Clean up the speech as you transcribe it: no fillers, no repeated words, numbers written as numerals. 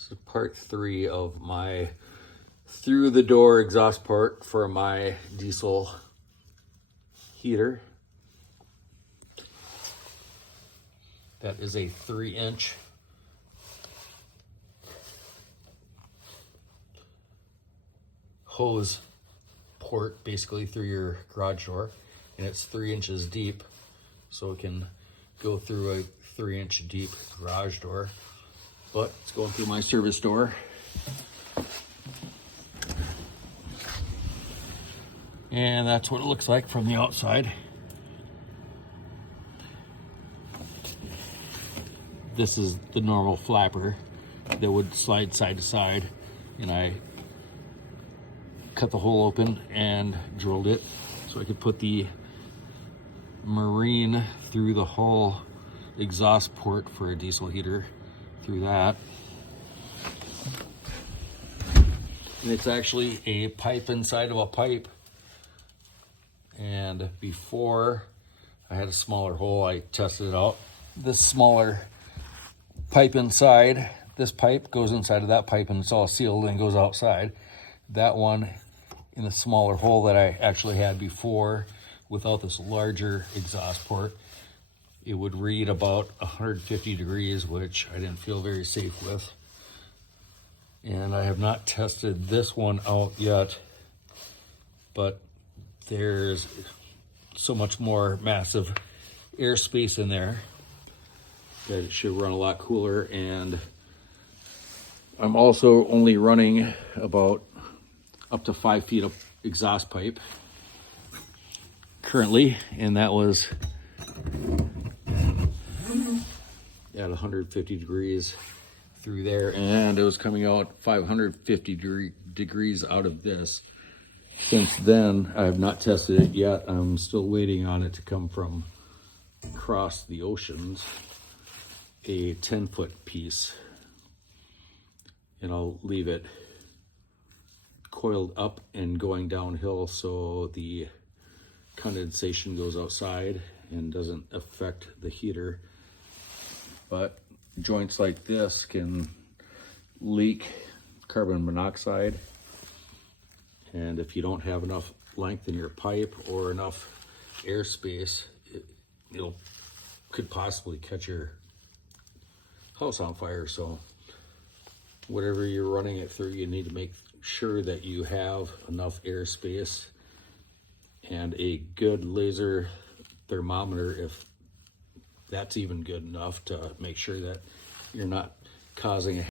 This is part 3 of my through the door exhaust port for my diesel heater. That is a 3-inch hose port basically through your garage door, and it's 3 inches deep, so it can go through a 3-inch deep garage door, but it's going through my service door. And that's what it looks like from the outside. This is the normal flapper that would slide side to side, and I cut the hole open and drilled it so I could put the marine through the whole exhaust port for a diesel heater through that. And it's actually a pipe inside of a pipe. And before I had a smaller hole, I tested it out. This smaller pipe inside, this pipe goes inside of that pipe and it's all sealed and goes outside. That one in the smaller hole that I actually had before, without this larger exhaust port, it would read about 150 degrees, which I didn't feel very safe with. And I have not tested this one out yet, but there's so much more massive airspace in there that it should run a lot cooler. And I'm also only running about up to 5 feet of exhaust pipe currently, and that was at 150 degrees through there, and it was coming out 550 degrees out of this. Since then, I have not tested it yet. I'm still waiting on it to come from across the oceans, a 10-foot piece, and I'll leave it coiled up and going downhill so the condensation goes outside and doesn't affect the heater. But joints like this can leak carbon monoxide, and if you don't have enough length in your pipe or enough airspace, it could possibly catch your house on fire. So whatever you're running it through, you need to make sure that you have enough airspace and a good laser thermometer, if that's even good enough, to make sure that you're not causing a